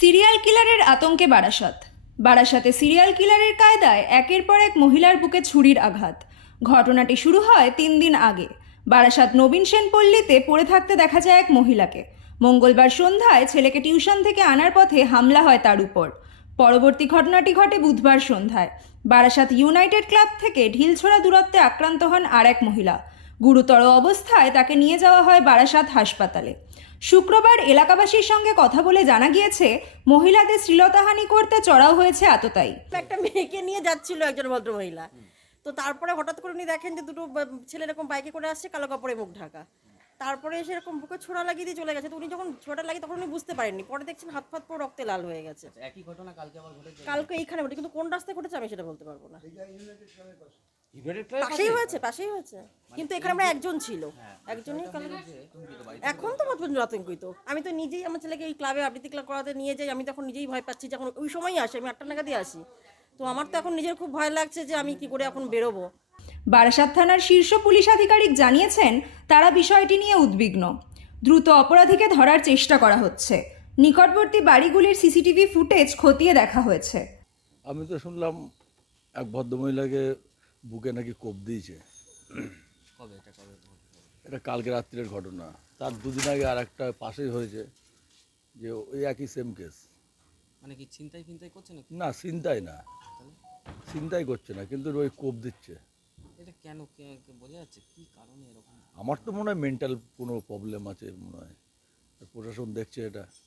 Serial কিলারের আতঙ্কে বারাসাতে serial কিলারের কায়দায় একের পর এক মহিলার বুকে ছুরির আঘাত। ঘটনাটি শুরু হয় 3 দিন আগে। বারাসাত নবীন সেন পল্লীতে পড়ে থাকতে দেখা যায় এক মহিলাকে। মঙ্গলবার সন্ধ্যায় ছেলেকে টিউশন থেকে আনার পথে হামলা হয় তার উপর। পরবর্তী ঘটনাটি ঘটে বুধবার সন্ধ্যায়। বারাসাত ইউনাইটেড ক্লাব থেকে ঢিলছোড়া দূরত্বে আক্রান্ত হন আর এক মহিলা। গুরুতর অবস্থায় তাকে নিয়ে যাওয়া হয় বারাসাত হাসপাতালে। শুক্রবার এলাকাবাসীর সঙ্গে কথা বলে জানা গিয়েছে, মহিলাদের শ্লীলতাহানি করতে চড়াও হয়েছে আততায়ী। একটা মেয়েকে নিয়ে যাচ্ছিল একজন ভদ্র মহিলা। তো তারপরে হঠাৎ করে উনি দেখেন যে দুটো ছেলে এরকম বাইকে করে আসছে, কালো কাপড়ে মুখ ঢাকা। তারপরে এসে এরকম বুকে ছোড়া লাগিয়ে দিয়ে চলে গেছে। তো উনি যখন ছোড়াটা লাগিয়ে তখন উনি বুঝতে পারেননি। পরে দেখছেন হাত ফাত পুরো রক্তে লাল হয়ে গেছে। একই ঘটনা কালকে আবার ঘটেছে। কালকে এইখানে ঘটে, কিন্তু কোন রাস্তায় ঘটেছে আমি সেটা বলতে পারবো না। ইউনাইটেড ক্লাব পাশেই হয়েছে। কিন্তু এখানে আমরা একজন ছিল, একজনই কালকে। এখন তো প্রচন্ড আতঙ্কিত। আমি তো নিজেই আমার ছেলেকে এই ক্লাবে আবৃত্তি ক্লাব করাতে নিয়ে যাই। আমি তখন নিজেই ভয় পাচ্ছি, যখন ওই সময়ই আসি, আমি 8টা নাগাদই আসি। তো আমার তো এখন নিজের খুব ভয় লাগছে যে আমি কি করে এখন বেরোবো। বারাসাত থানার শীর্ষ পুলিশ আধিকারিক জানিয়েছেন, তারা বিষয়টি নিয়ে উদ্বিগ্ন। দ্রুত অপরাধীকে ধরার চেষ্টা করা হচ্ছে। নিকটবর্তী বাড়িগুলির সিসিটিভি ফুটেজ খতিয়ে দেখা হয়েছে। আমি তো শুনলাম এক ভদ্রমহিলাকে বুকে নাকি কোপ দিয়েছে। কবে? এটা কালকে রাত্রের ঘটনা। তার দুদিন আগে আর একটা পাশেই হয়েছে, যে ওই একই সেম কেস। মানে কি ছিনতাই ফিনতাই করছে নাকি? না, ছিনতাই না, ছিনতাই করছে না, কিন্তু ওই কোপ দিচ্ছে। এটা কেন বোঝা যাচ্ছে কি কারণে এরকম? আমার তো মনে হয় মেন্টাল কোনো প্রবলেম আছে মনে হয়। প্রশাসন দেখছে এটা।